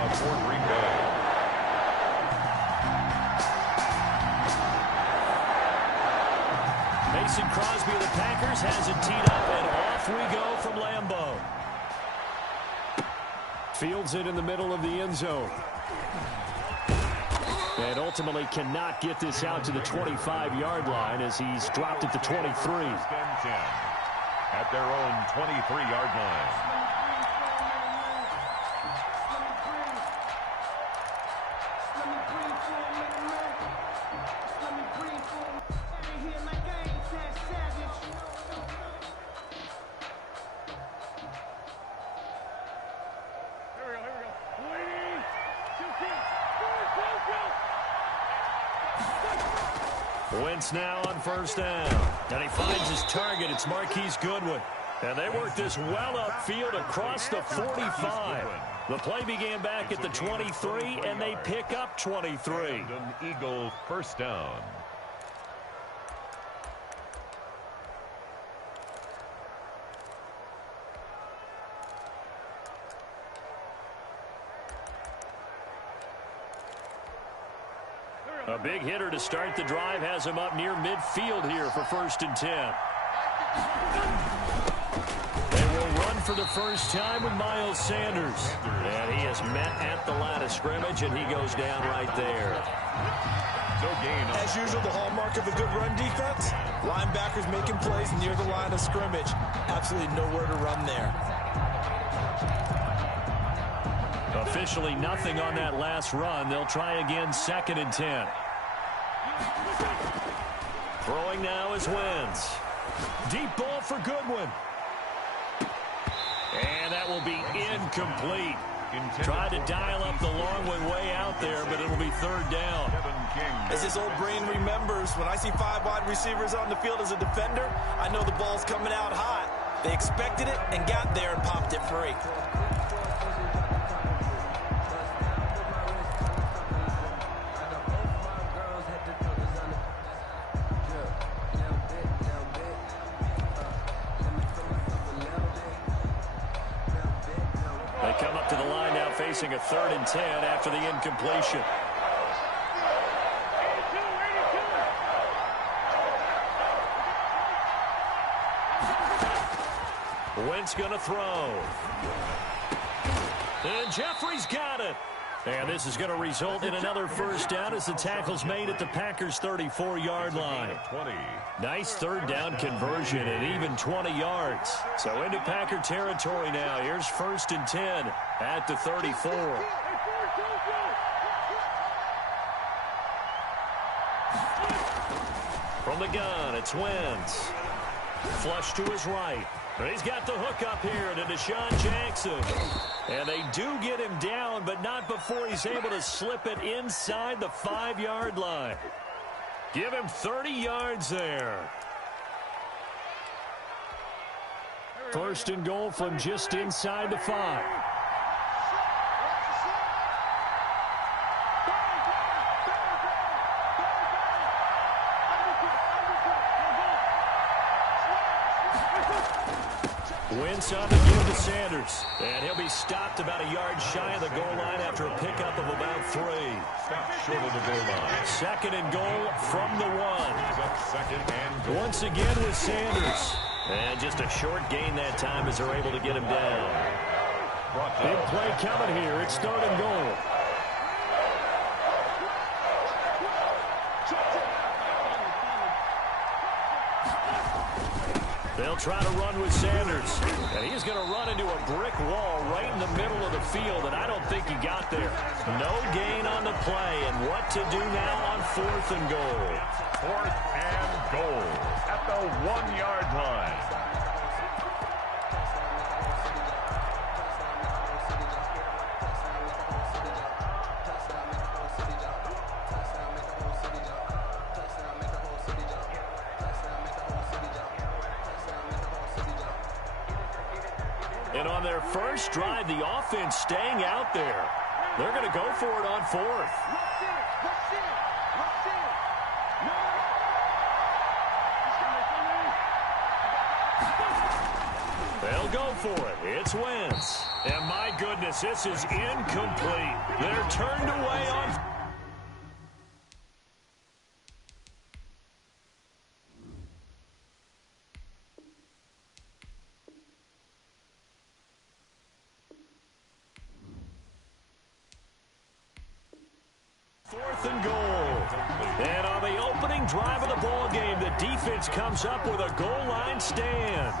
kickoff for Green Bay. Mason Crosby of the Packers has it teed up, and off we go from Lambeau. Fields it in the middle of the end zone. And ultimately cannot get this out to the 25-yard line as he's dropped at the 23. At their own 23-yard line. Wentz now on first down. And he finds his target. It's Marquise Goodwin. And they work this well upfield across the 45. The play began back at the 23, and they pick up 23. An Eagle first down. A big hitter to start the drive has him up near midfield here for 1st and 10. They will run for the first time with Miles Sanders. And he is met at the line of scrimmage, and he goes down right there. No gain. As usual, the hallmark of a good run defense, linebackers making plays near the line of scrimmage. Absolutely nowhere to run there. Officially nothing on that last run. They'll try again 2nd and 10. Throwing now is Wentz. Deep ball for Goodwin. And that will be incomplete. Tried to dial up the long one way out there, but it'll be 3rd down. As his old brain remembers, when I see 5 wide receivers on the field as a defender, I know the ball's coming out hot. They expected it and got there and popped it free. They come up to the line now facing a 3rd and 10 after the incompletion. Wentz going to throw. And Jeffrey's got it. And this is going to result in another first down as the tackle's made at the Packers' 34-yard line. Nice 3rd down conversion and even 20 yards. So into Packer territory now. Here's 1st and 10 at the 34. From the gun, it's Wentz. Flush to his right. He's got the hook up here to Deshaun Jackson. And they do get him down, but not before he's able to slip it inside the 5-yard line. Give him 30 yards there. 1st and goal from just inside the 5. Wentz on the give to Sanders. And he'll be stopped about a yard shy of the goal line after a pickup of about 3. Stopped short of the goal line. 2nd and goal from the 1. Once again with Sanders. And just a short gain that time as they're able to get him down. Big play coming here. It's 3rd and goal. They'll try to run with Sanders. And he's going to run into a brick wall right in the middle of the field, and I don't think he got there. No gain on the play, and what to do now on 4th and goal. 4th and goal at the 1-yard line. And on their first drive, the offense staying out there. They're going to go for it on 4th. They'll go for it. It's Wentz. And my goodness, this is incomplete. They're turned away on... Fourth and goal. And on the opening drive of the ball game, the defense comes up with a goal line stand.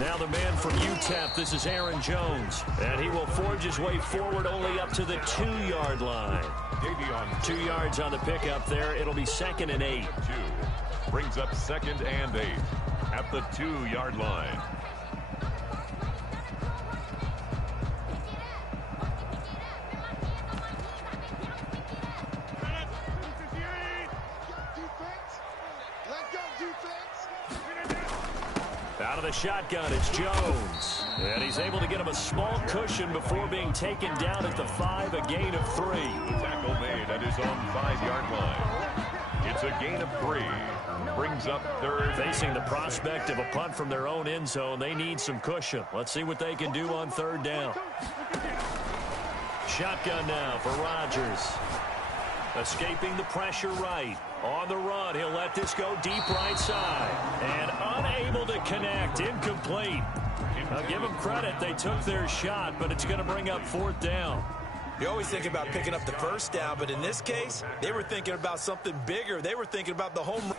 Now the man from UTEP, this is Aaron Jones, and he will forge his way forward only up to the 2-yard line. 2 yards on the pickup there. It'll be 2nd and 8. Brings up 2nd and 8 at the 2-yard line. Out of the shotgun, it's Jones. And he's able to get him a small cushion before being taken down at the 5, a gain of 3. The tackle made at his own 5-yard line. It's a gain of 3. Brings up 3rd. Facing the prospect of a punt from their own end zone, they need some cushion. Let's see what they can do on 3rd down. Shotgun now for Rodgers. Escaping the pressure right. On the run, he'll let this go deep right side. And unable to connect, incomplete. I'll give them credit, they took their shot, but it's going to bring up 4th down. You always think about picking up the 1st down, but in this case, they were thinking about something bigger. They were thinking about the home run.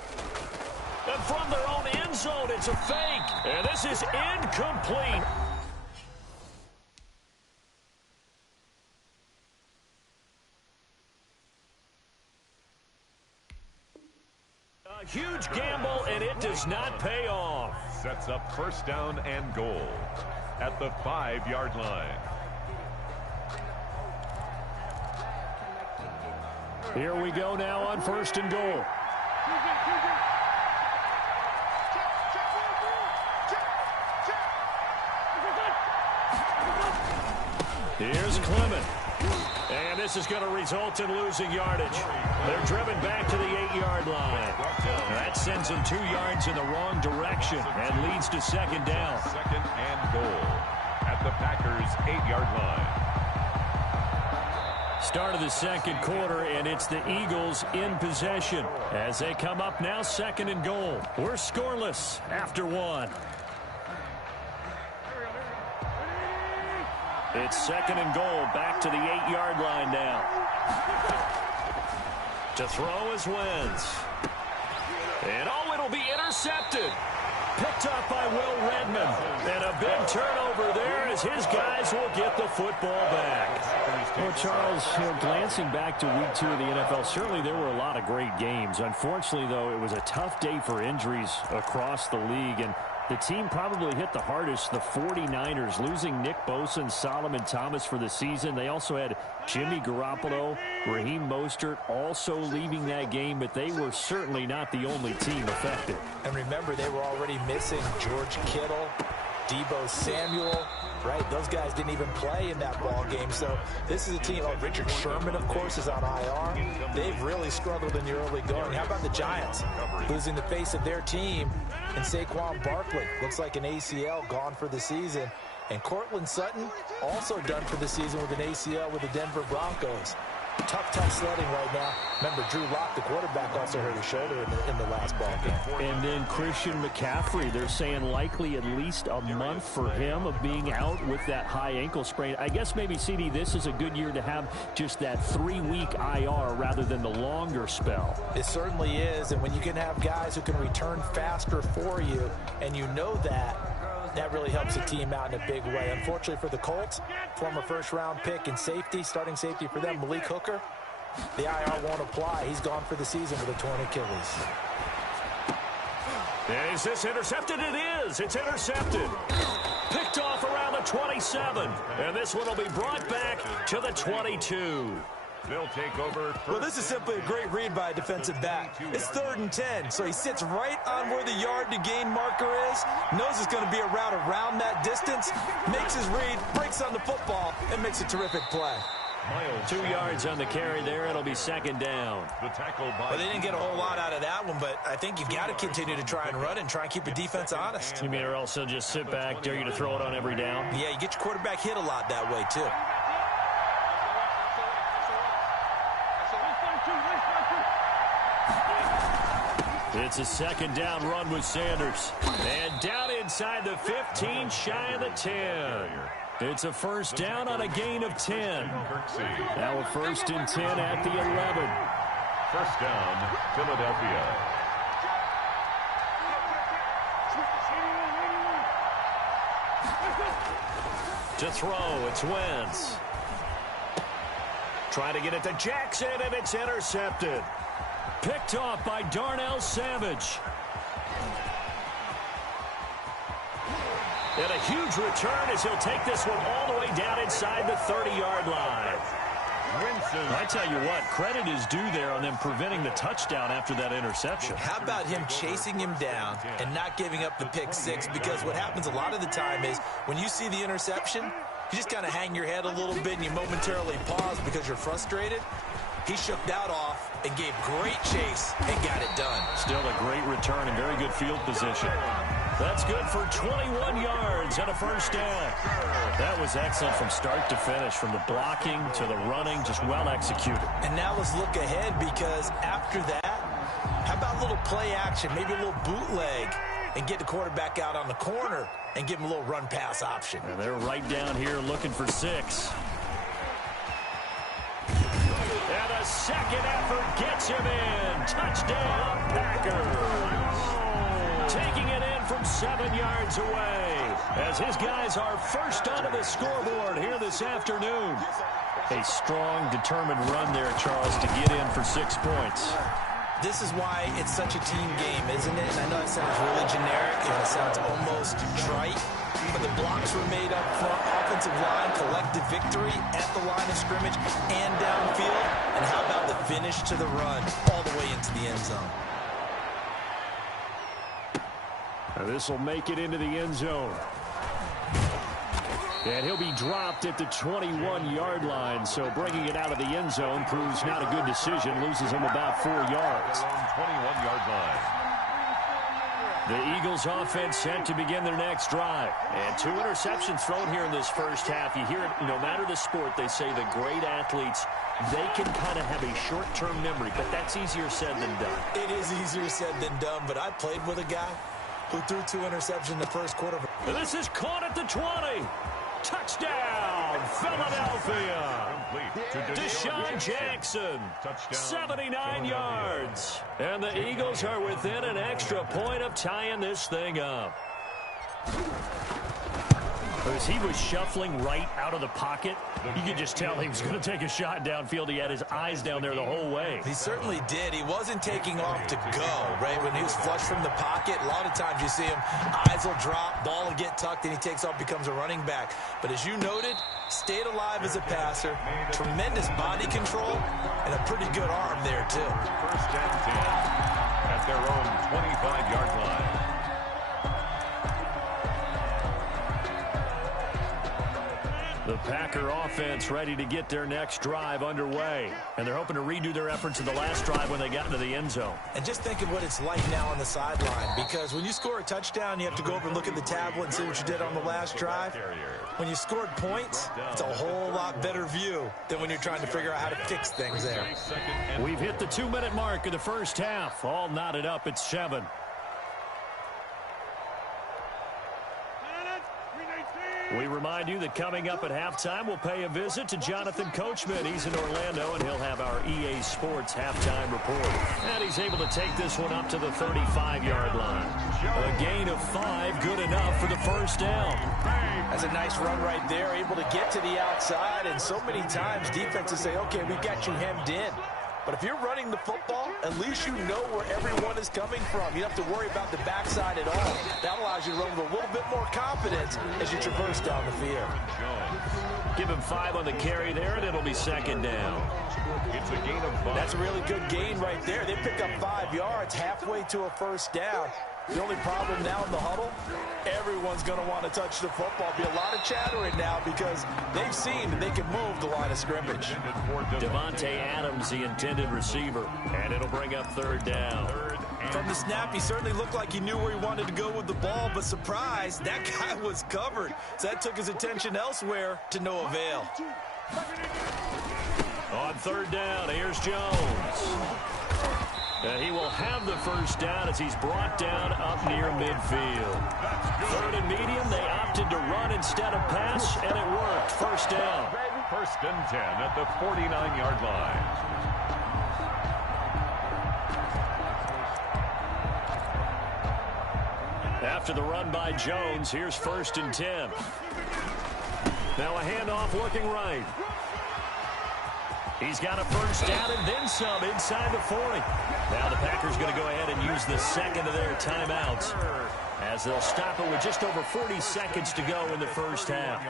And from their own end zone, it's a fake. And this is incomplete. A huge gamble, and it does not pay off. Sets up 1st down and goal at the 5-yard line. Here we go now on 1st and goal. Here's Clement. And this is going to result in losing yardage. They're driven back to the 8-yard line. That sends them 2 yards in the wrong direction and leads to 2nd down. 2nd and goal at the Packers' 8-yard line. Start of the 2nd quarter, and it's the Eagles in possession as they come up now 2nd and goal. We're scoreless after 1. It's 2nd and goal, back to the 8-yard line now. To throw is Wentz. And it'll be intercepted. Picked up by Will Redmond. And a big turnover there as his guys will get the football back. Well, Charles, glancing back to week 2 of the NFL, certainly there were a lot of great games. Unfortunately, though, it was a tough day for injuries across the league. And the team probably hit the hardest, the 49ers, losing Nick Bosa and Solomon Thomas for the season. They also had Jimmy Garoppolo, Raheem Mostert also leaving that game, but they were certainly not the only team affected. And remember, they were already missing George Kittle, Deebo Samuel, right? Those guys didn't even play in that ball game. So this is a team. Oh, Richard Sherman, of course, is on IR. They've really struggled in the early going. How about the Giants losing the face of their team? And Saquon Barkley looks like an ACL gone for the season. And Cortland Sutton also done for the season with an ACL with the Denver Broncos. Tough sledding right now. Remember, Drew Lock, the quarterback, also hurt his shoulder in the last ball game. And then Christian McCaffrey, they're saying likely at least a month for him of being out with that high ankle sprain. I guess maybe, CD, this is a good year to have just that 3-week IR rather than the longer spell. It certainly is, and when you can have guys who can return faster for you, and you know that really helps the team out in a big way. Unfortunately for the Colts, former first-round pick and safety, starting safety for them, Malik Hooker, the IR won't apply. He's gone for the season with a torn Achilles. Is this intercepted? It is. It's intercepted. Picked off around the 27. And this one will be brought back to the 22. They'll take over. Well, this is simply a great read by a defensive back. It's 3rd and 10, so he sits right on where the yard-to-gain marker is, knows it's going to be a route around that distance, makes his read, breaks on the football, and makes a terrific play. 2 yards on the carry there. It'll be 2nd down. The tackle by. Well, they didn't get a whole lot out of that one, but I think you've got to continue to try and run and try and keep the defense honest. You mean or else they'll just sit back, dare you to throw it on every down? Yeah, you get your quarterback hit a lot that way, too. It's a 2nd down run with Sanders. And down inside the 15, shy of the 10. It's a 1st down on a gain of 10. Now a 1st and 10 at the 11. 1st down, Philadelphia. To throw, it's Wentz. Trying to get it to Jackson, and it's intercepted. Picked off by Darnell Savage. And a huge return as he'll take this one all the way down inside the 30-yard line. I tell you what, credit is due there on them preventing the touchdown after that interception. How about him chasing him down and not giving up the pick six? Because what happens a lot of the time is when you see the interception, you just kind of hang your head a little bit and you momentarily pause because you're frustrated. He shook that off and gave great chase and got it done. Still a great return and very good field position. That's good for 21 yards and a 1st down. That was excellent from start to finish, from the blocking to the running, just well executed. And now let's look ahead, because after that, how about a little play action, maybe a little bootleg, and get the quarterback out on the corner and give him a little run-pass option. And they're right down here looking for 6. And a second effort gets him in. Touchdown, Packers. Taking it in from 7 yards away as his guys are first onto the scoreboard here this afternoon. A strong, determined run there, Charles, to get in for 6 points. This is why it's such a team game, isn't it? And I know it sounds really generic and it sounds almost trite, but the blocks were made up front, offensive line, collective victory at the line of scrimmage and downfield. And how about the finish to the run all the way into the end zone? This will make it into the end zone. And he'll be dropped at the 21-yard line, so bringing it out of the end zone proves not a good decision, loses him about 4 yards. 21-yard line. The Eagles offense set to begin their next drive. And 2 interceptions thrown here in this first half. You hear it, no matter the sport, they say the great athletes, they can kind of have a short-term memory, but that's easier said than done. It is easier said than done, but I played with a guy who threw 2 interceptions in the first quarter. And this is caught at the 20. Touchdown, Philadelphia. Deshaun Jackson, 79 yards. And the Eagles are within an extra point of tying this thing up. As he was shuffling right out of the pocket, you could just tell he was going to take a shot downfield. He had his eyes down there the whole way. He certainly did. He wasn't taking off to go, right? When he was flush from the pocket, a lot of times you see him, eyes will drop, ball will get tucked, and he takes off, becomes a running back. But as you noted, stayed alive as a passer, tremendous body control, and a pretty good arm there, too. 1st and 10 at their own 25-yard line. The Packer offense ready to get their next drive underway. And they're hoping to redo their efforts in the last drive when they got into the end zone. And just think of what it's like now on the sideline, because when you score a touchdown, you have to go over and look at the tablet and see what you did on the last drive. When you scored points, it's a whole lot better view than when you're trying to figure out how to fix things there. We've hit the 2-minute mark of the first half. All knotted up at 7. We remind you that coming up at halftime, we'll pay a visit to Jonathan Coachman. He's in Orlando, and he'll have our EA Sports halftime report. And he's able to take this one up to the 35-yard line. A gain of 5, good enough for the 1st down. That's a nice run right there, able to get to the outside. And so many times defenses say, okay, we've got you hemmed in. But if you're running the football, at least you know where everyone is coming from. You don't have to worry about the backside at all. That allows you to run with a little bit more confidence as you traverse down the field. Give him 5 on the carry there, and it'll be second down. It's a gain of 5. That's a really good gain right there. They pick up 5 yards halfway to a first down. The only problem now in the huddle, everyone's going to want to touch the football. Be a lot of chattering now because they've seen that they can move the line of scrimmage. Devontae Adams, the intended receiver, and it'll bring up third down. From the snap, he certainly looked like he knew where he wanted to go with the ball, but surprise, that guy was covered. So that took his attention elsewhere to no avail. On third down, here's Jones. And he will have the first down as he's brought down up near midfield. Third and medium, they opted to run instead of pass, and it worked. First down. First and 10 at the 49-yard line. After the run by Jones, here's first and 10. Now a handoff looking right. He's got a first down and then some inside the 40. Now the Packers going to go ahead and use the second of their timeouts as they'll stop it with just over 40 seconds to go in the first half.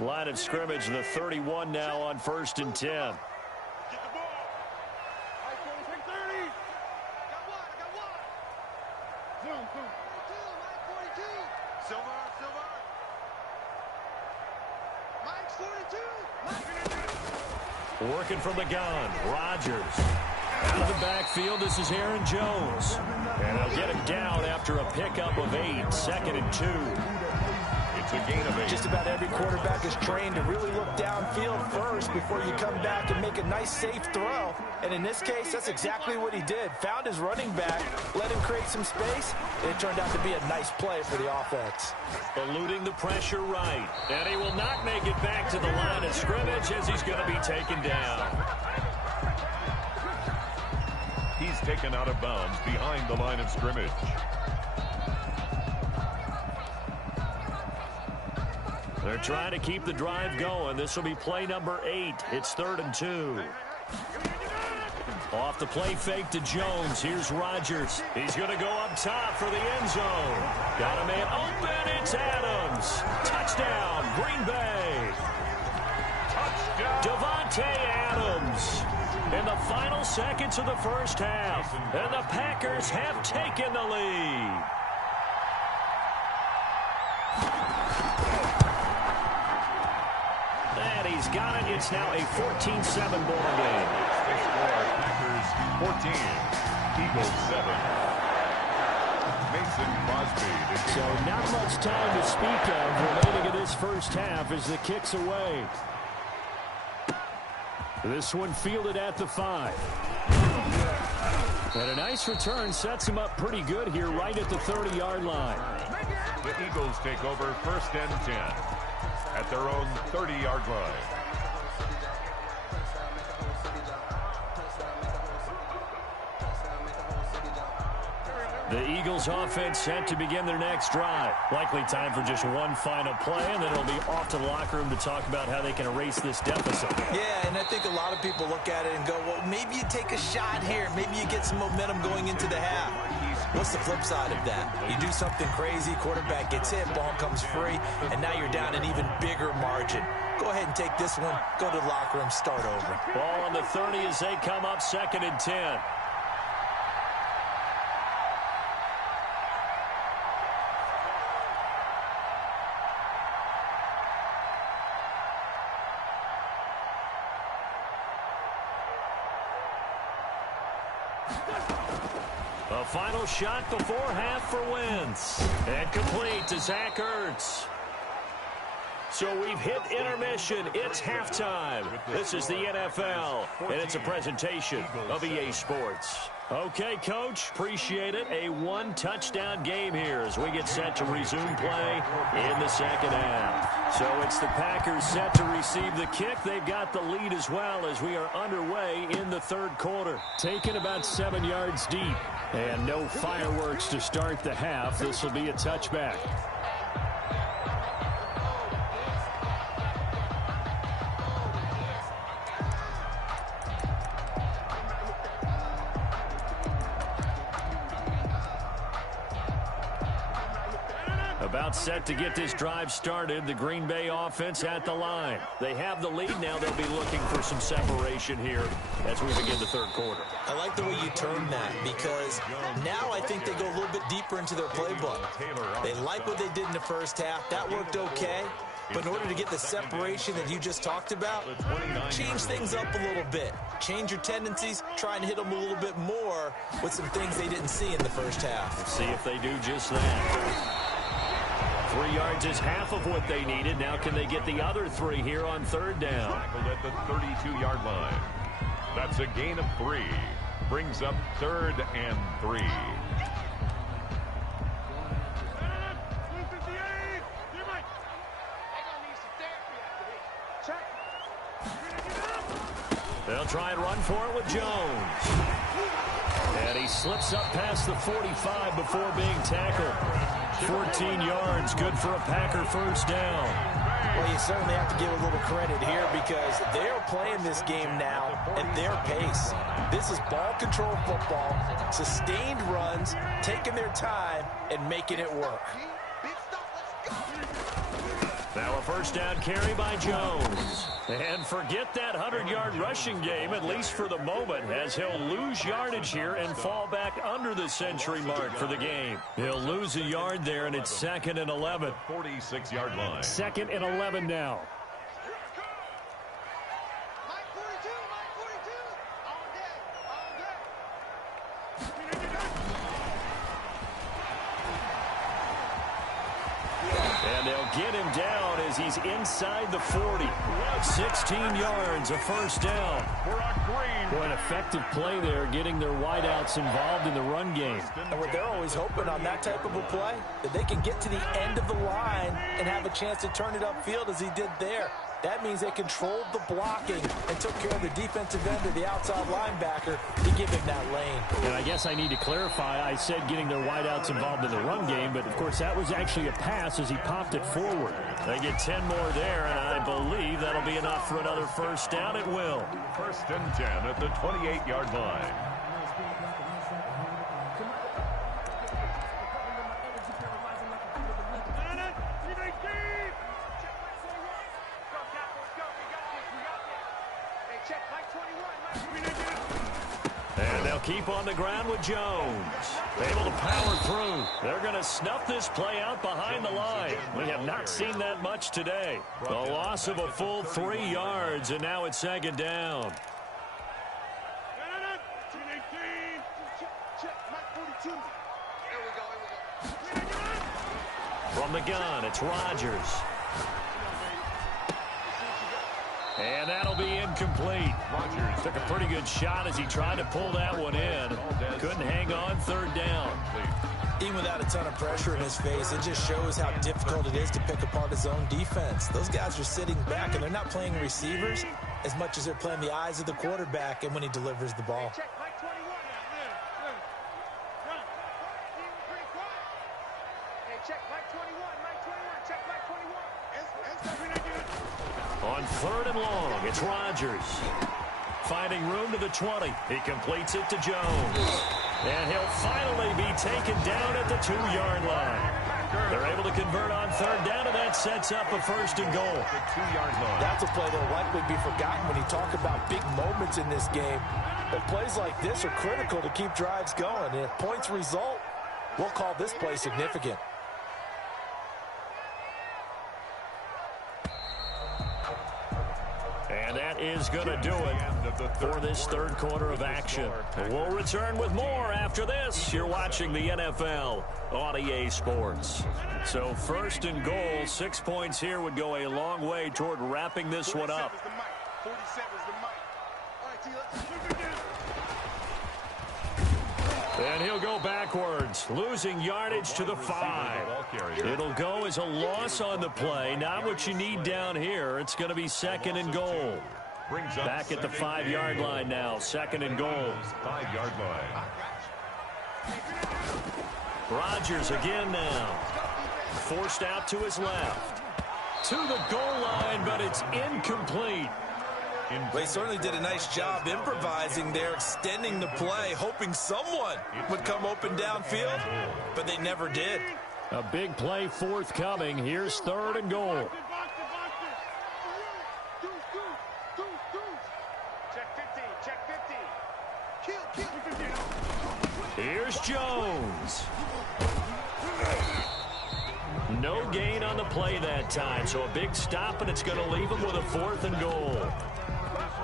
Line of scrimmage, the 31 now on first and 10. Working from the gun, Rodgers. Out of the backfield, this is Aaron Jones. And they'll get him down after a pickup of 8, second and 2. It's a gain of 8. Just about every quarterback is trained to really look downfield first before you come back and make a nice, safe throw. And in this case, that's exactly what he did. Found his running back, let him create some space, and it turned out to be a nice play for the offense. Eluding the pressure right. And he will not make it back to the line of scrimmage as he's going to be taken down. He's taken out of bounds behind the line of scrimmage. They're trying to keep the drive going. This will be play number 8. It's 3rd and 2. Off the play fake to Jones. Here's Rodgers. He's going to go up top for the end zone. Got a man open. It's Adams. Touchdown, Green Bay. Touchdown. Devontae Adams. In the final seconds of the first half. And the Packers have taken the lead. And he's got it. It's now a 14-7 ball game. They score. Packers 14. Eagles 7. Mason Crosby. So not much time to speak of remaining in this first half as the kick's away. This one fielded at the 5. And a nice return sets him up pretty good here right at the 30-yard line. The Eagles take over first and 10 at their own 30-yard line. The Eagles offense set to begin their next drive. Likely time for just one final play, and then it'll be off to the locker room to talk about how they can erase this deficit. Yeah, and I think a lot of people look at it and go, well, maybe you take a shot here. Maybe you get some momentum going into the half. What's the flip side of that? You do something crazy, quarterback gets hit, ball comes free, and now you're down an even bigger margin. Go ahead and take this one, go to the locker room, start over. Ball on the 30 as they come up 2nd and 10. A final shot before half for Wentz. And complete to Zach Ertz. So we've hit intermission. It's halftime. This is the NFL, and it's a presentation of EA Sports. Okay, Coach, appreciate it. A one-touchdown game here as we get set to resume play in the second half. So it's the Packers set to receive the kick. They've got the lead as well as we are underway in the third quarter. Taken about 7 yards deep, and no fireworks to start the half. This will be a touchback. About set to get this drive started. The Green Bay offense at the line. They have the lead. Now they'll be looking for some separation here as we begin the third quarter. I like the way you term that because now I think they go a little bit deeper into their playbook. They like what they did in the first half. That worked okay. But in order to get the separation that you just talked about, change things up a little bit. Change your tendencies. Try and hit them a little bit more with some things they didn't see in the first half. Let's see if they do just that. 3 yards is half of what they needed. Now can they get the other 3 here on third down? Tackled at the 32-yard line. That's a gain of 3. Brings up 3rd and 3. They'll try and run for it with Jones. And he slips up past the 45 before being tackled. 14 yards, good for a Packer first down. Well, you certainly have to give a little credit here because they are playing this game now at their pace. This is ball control football, sustained runs, taking their time, and making it work. Now a first down carry by Jones. And forget that 100-yard rushing game, at least for the moment, as he'll lose yardage here and fall back under the century mark for the game. He'll lose a yard there, and it's 2nd and 11. 46-yard line. 2nd and 11 now. And they'll get him down as he's inside the 40. 16 yards, a first down. Boy, an effective play there, getting their wideouts involved in the run game. And what they're always hoping on that type of a play, that they can get to the end of the line and have a chance to turn it upfield as he did there. That means they controlled the blocking and took care of the defensive end of the outside linebacker to give him that lane. And I guess I need to clarify, I said getting their wideouts involved in the run game, but of course that was actually a pass as he popped it forward. They get 10 more there, and I believe that'll be enough for another first down. It will. 1st and 10 at the 28-yard line. And they'll keep on the ground with Jones. Able to power through. They're going to snuff this play out behind the line. We have not seen that much today. The loss of a full 3 yards, and now it's 2nd down. From the gun, it's Rodgers. And that'll be incomplete. Rodgers took a pretty good shot as he tried to pull that one in. Couldn't hang on, 3rd down. Even without a ton of pressure in his face, it just shows how difficult it is to pick apart his own defense. Those guys are sitting back, and they're not playing receivers as much as they're playing the eyes of the quarterback and when he delivers the ball. On 3rd and long, it's Rodgers. Finding room to the 20. He completes it to Jones. And he'll finally be taken down at the 2-yard line. They're able to convert on 3rd down, and that sets up a 1st and goal. That's a play that'll likely be forgotten when you talk about big moments in this game. But plays like this are critical to keep drives going. And if points result, we'll call this play significant. And that is going to do it for this third quarter of action. We'll return with more after this. You're watching the NFL on EA Sports. So first and goal, 6 points here would go a long way toward wrapping this one up. And he'll go backwards, losing yardage to the 5. It'll go as a loss on the play. Not what you need down here. It's going to be second and goal. Back at the 5-yard line now, second and goal. 5-yard line. Rodgers again now. Forced out to his left. To the goal line, but it's incomplete. They certainly did a nice job improvising there, extending the play, hoping someone would come open downfield, but they never did. A big play forthcoming. Here's third and goal. Here's Jones. No gain on the play that time, so a big stop, and it's going to leave him with a 4th and goal.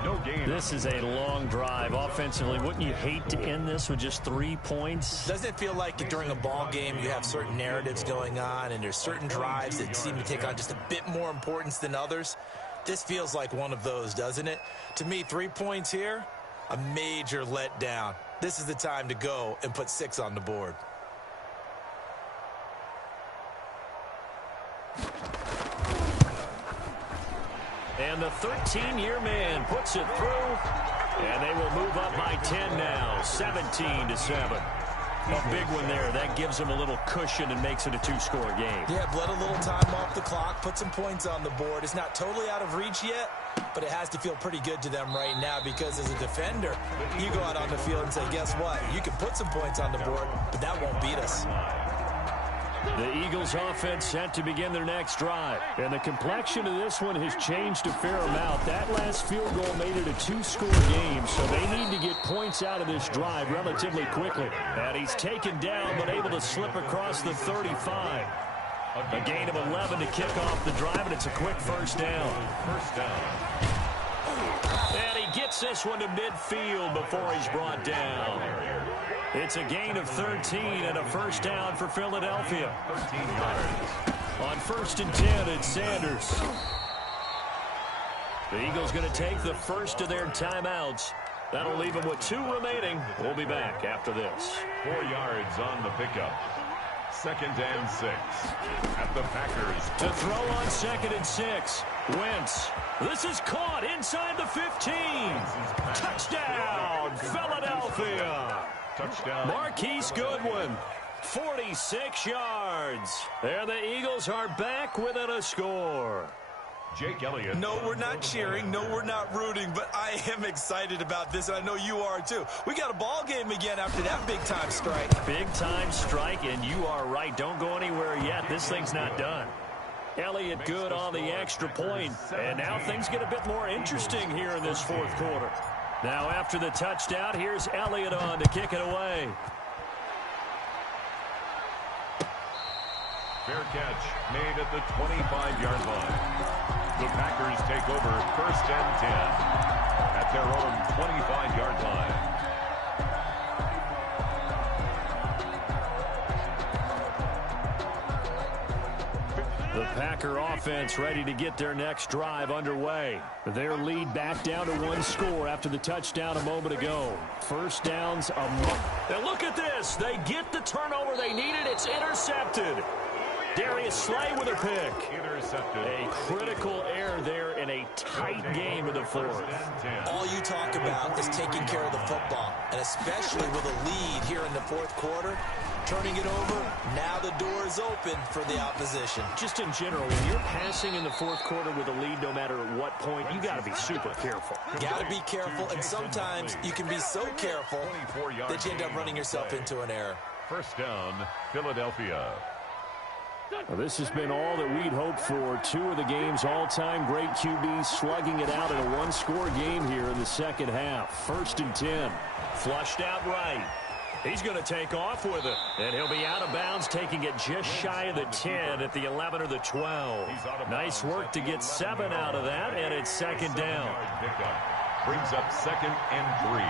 No gain. This is a long drive offensively. Wouldn't you hate to end this with just 3 points? Doesn't it feel like during a ball game you have certain narratives going on and there's certain drives that seem to take on just a bit more importance than others? This feels like one of those, doesn't it? To me, 3 points here, a major letdown. This is the time to go and put 6 on the board. And the 13-year man puts it through, and they will move up by 10 now, 17-7. A big one there. That gives them a little cushion and makes it a 2-score game. Yeah, bled a little time off the clock, put some points on the board. It's not totally out of reach yet, but it has to feel pretty good to them right now because as a defender, you go out on the field and say, guess what? You can put some points on the board, but that won't beat us. The Eagles offense set to begin their next drive. And the complexion of this one has changed a fair amount. That last field goal made it a 2-score game, so they need to get points out of this drive relatively quickly. And he's taken down but able to slip across the 35. A gain of 11 to kick off the drive, and it's a quick first down. And he gets this one to midfield before he's brought down. It's a gain of 13 and a first down for Philadelphia. 13 yards. On 1st and 10, it's Sanders. The Eagles going to take the first of their timeouts. That'll leave them with 2 remaining. We'll be back after this. 4 yards on the pickup. 2nd and 6. At the Packers. To throw on 2nd and 6. Wentz. This is caught inside the 15. Touchdown, Philadelphia. Touchdown. Marquise Goodwin, 46 yards. There the Eagles are back within a score. Jake Elliott. No, we're not cheering. No, we're not rooting, but I am excited about this, and I know you are too. We got a ball game again after that big-time strike. Big-time strike, and you are right. Don't go anywhere yet. This thing's not done. Elliott good on the extra point, and now things get a bit more interesting here in this 4th quarter. Now after the touchdown, here's Elliott on to kick it away. Fair catch made at the 25-yard line. The Packers take over 1st and 10 at their own 25-yard line. The Packer offense ready to get their next drive underway. Their lead back down to 1 score after the touchdown a moment ago. First downs a moment. And look at this. They get the turnover they needed. It's intercepted. Darius Slay with a pick. Intercepted. A critical error there in a tight game of the 4th. All you talk about is taking care of the football, and especially with a lead here in the 4th quarter. Turning it over, now the door is open for the opposition. Just in general, when you're passing in the 4th quarter with a lead, no matter at what point, you got to be super careful. Got to be careful, and sometimes you can be so careful that you end up running yourself into an error. First down, Philadelphia. Well, this has been all that we'd hoped for. 2 of the game's all-time great QBs slugging it out in a 1-score game here in the second half. 1st and 10. Flushed out right. He's going to take off with it. And he'll be out of bounds, taking it just shy of the 10 at the 11 or the 12. Nice work to get 7 out of that, and it's second down. Brings up 2nd and 3.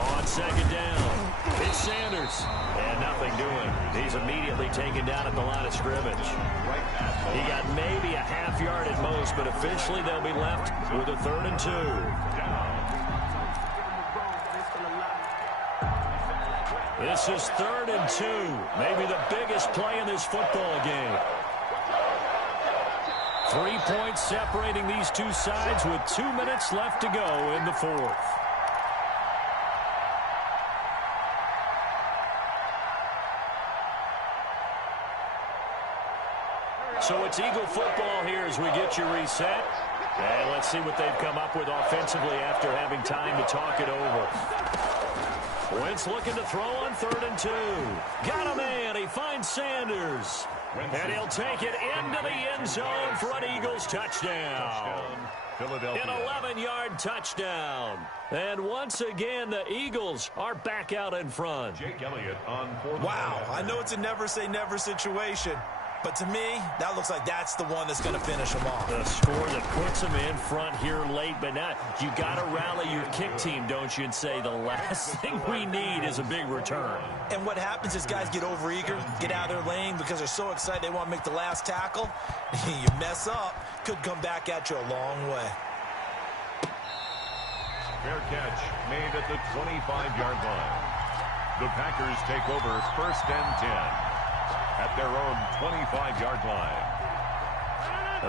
On second down, it's Sanders. And nothing doing. He's immediately taken down at the line of scrimmage. He got maybe a half yard at most, but officially they'll be left with a 3rd and 2. This is 3rd and 2. Maybe the biggest play in this football game. 3 points separating these two sides with 2 minutes left to go in the 4th. So it's Eagle football here as we get you reset. And let's see what they've come up with offensively after having time to talk it over. Wentz looking to throw on 3rd and 2. Got a man. He finds Sanders. And he'll take it into the end zone for an Eagles touchdown. An 11-yard touchdown. And once again, the Eagles are back out in front. Jake Elliott on 4th. Wow, I know it's a never-say-never situation. But to me, that looks like that's the one that's going to finish them off. The score that puts them in front here late, but not. You got to rally your kick team, don't you, and say the last thing we need is a big return. And what happens is guys get overeager, get out of their lane because they're so excited they want to make the last tackle. You mess up, could come back at you a long way. Fair catch made at the 25-yard line. The Packers take over 1st and 10. At their own 25-yard line.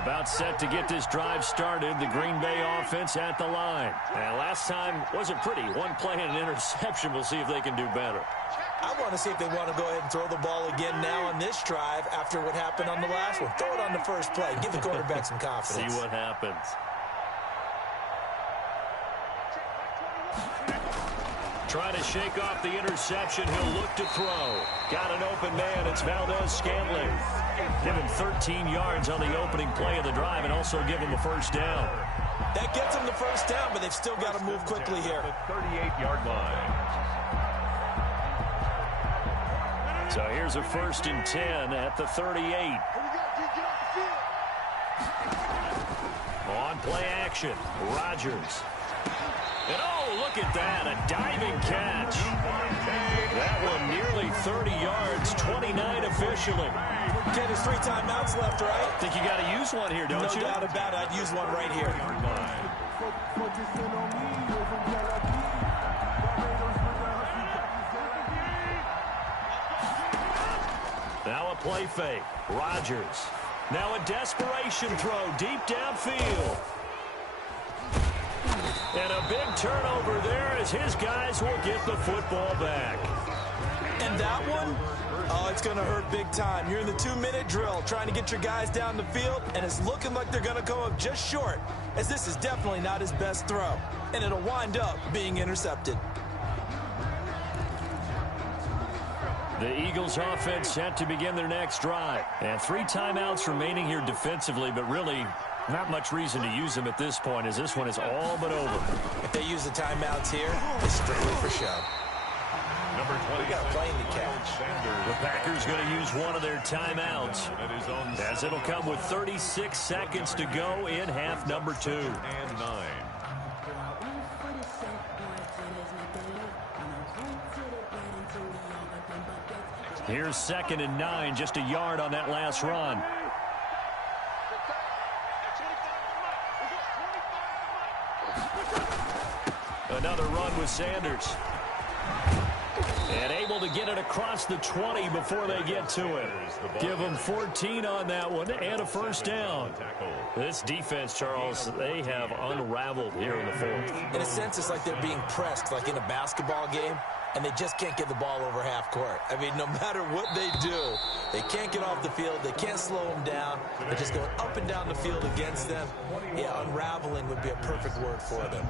About set to get this drive started. The Green Bay offense at the line. And last time wasn't pretty. One play and an interception. We'll see if they can do better. I want to see if they want to go ahead and throw the ball again now on this drive after what happened on the last one. Throw it on the first play. Give the quarterback some confidence. See what happens. Trying to shake off the interception. He'll look to throw. Got an open man. It's Valdez-Scantling. Give him 13 yards on the opening play of the drive and also give him a first down. That gets them the first down, but they've still got to move quickly here. The 38-yard line. So here's a 1st and 10 at the 38. On play action, Rodgers. And oh, look at that, a diving catch. That one nearly 30 yards, 29 officially. Okay, there's 3 timeouts left, right? Think you got to use one here, don't you? No doubt about it. I'd use one right here. Now a play fake. Rodgers. Now a desperation throw deep downfield. And a big turnover there as his guys will get the football back. And that one, oh, it's going to hurt big time. You're in the 2-minute drill trying to get your guys down the field, and it's looking like they're going to come up just short, as this is definitely not his best throw. And it'll wind up being intercepted. The Eagles offense set to begin their next drive. And 3 timeouts remaining here defensively, but really not much reason to use them at this point, as this one is all but over. If they use the timeouts here, it's strictly for show. Number 20. We got a plane to catch. The Packers going to use one of their timeouts, as it'll come with 36 seconds to go in half number 2. And 9. Here's 2nd and 9, just a yard on that last run. Another run with Sanders. And able to get it across the 20 before they get to it. Give them 14 on that one and a first down. This defense, Charles, they have unraveled here in the 4th. In a sense, it's like they're being pressed, like in a basketball game, and they just can't get the ball over half court. I mean, no matter what they do, they can't get off the field. They can't slow them down. They're just going up and down the field against them. Yeah, unraveling would be a perfect word for them.